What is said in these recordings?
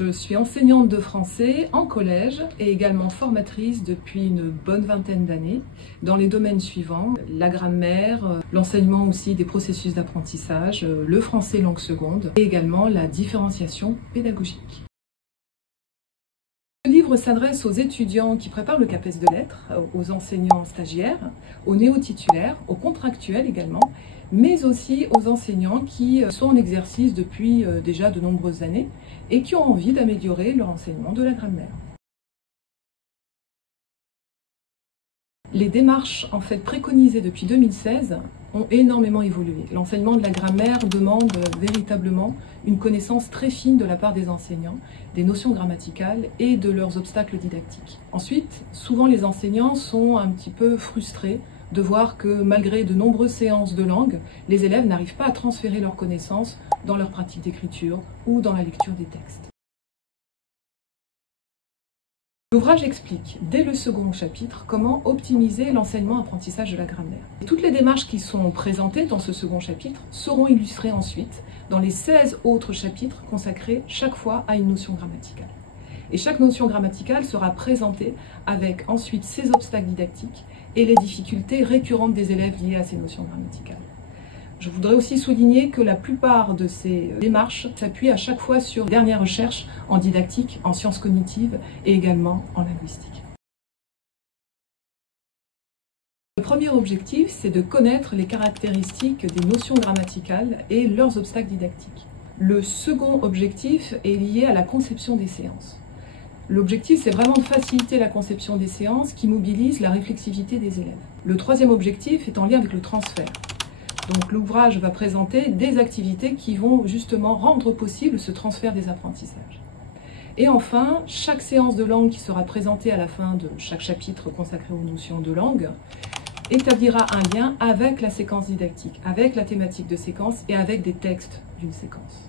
Je suis enseignante de français en collège et également formatrice depuis une bonne vingtaine d'années dans les domaines suivants: la grammaire, l'enseignement aussi des processus d'apprentissage, le français langue seconde et également la différenciation pédagogique. Ce livre s'adresse aux étudiants qui préparent le CAPES de lettres, aux enseignants stagiaires, aux néo-titulaires, aux contractuels également, mais aussi aux enseignants qui sont en exercice depuis déjà de nombreuses années et qui ont envie d'améliorer leur enseignement de la grammaire. Les démarches préconisées depuis 2016 ont énormément évolué. L'enseignement de la grammaire demande véritablement une connaissance très fine de la part des enseignants, des notions grammaticales et de leurs obstacles didactiques. Ensuite, souvent les enseignants sont un petit peu frustrés de voir que malgré de nombreuses séances de langue, les élèves n'arrivent pas à transférer leurs connaissances dans leur pratique d'écriture ou dans la lecture des textes. L'ouvrage explique, dès le second chapitre, comment optimiser l'enseignement-apprentissage de la grammaire. Et toutes les démarches qui sont présentées dans ce second chapitre seront illustrées ensuite dans les 16 autres chapitres consacrés chaque fois à une notion grammaticale. Et chaque notion grammaticale sera présentée avec ensuite ses obstacles didactiques et les difficultés récurrentes des élèves liées à ces notions grammaticales. Je voudrais aussi souligner que la plupart de ces démarches s'appuient à chaque fois sur les dernières recherches en didactique, en sciences cognitives et également en linguistique. Le premier objectif, c'est de connaître les caractéristiques des notions grammaticales et leurs obstacles didactiques. Le second objectif est lié à la conception des séances. L'objectif, c'est vraiment de faciliter la conception des séances qui mobilisent la réflexivité des élèves. Le troisième objectif est en lien avec le transfert. Donc l'ouvrage va présenter des activités qui vont justement rendre possible ce transfert des apprentissages. Et enfin, chaque séance de langue qui sera présentée à la fin de chaque chapitre consacré aux notions de langue établira un lien avec la séquence didactique, avec la thématique de séquence et avec des textes d'une séquence.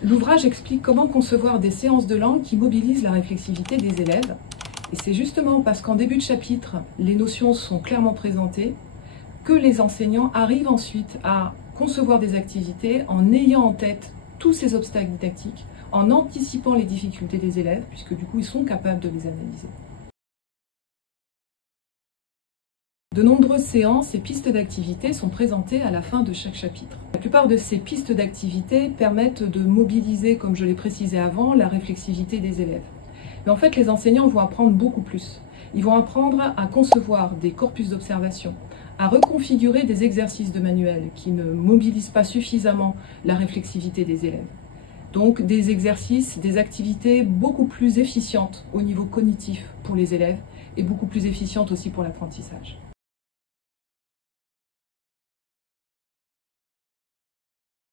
L'ouvrage explique comment concevoir des séances de langue qui mobilisent la réflexivité des élèves. Et c'est justement parce qu'en début de chapitre, les notions sont clairement présentées que les enseignants arrivent ensuite à concevoir des activités en ayant en tête tous ces obstacles didactiques, en anticipant les difficultés des élèves, puisque du coup ils sont capables de les analyser. De nombreuses séances et pistes d'activités sont présentées à la fin de chaque chapitre. La plupart de ces pistes d'activités permettent de mobiliser, comme je l'ai précisé avant, la réflexivité des élèves. Mais en fait, les enseignants vont apprendre beaucoup plus. Ils vont apprendre à concevoir des corpus d'observation, à reconfigurer des exercices de manuel qui ne mobilisent pas suffisamment la réflexivité des élèves. Donc des exercices, des activités beaucoup plus efficientes au niveau cognitif pour les élèves et beaucoup plus efficientes aussi pour l'apprentissage.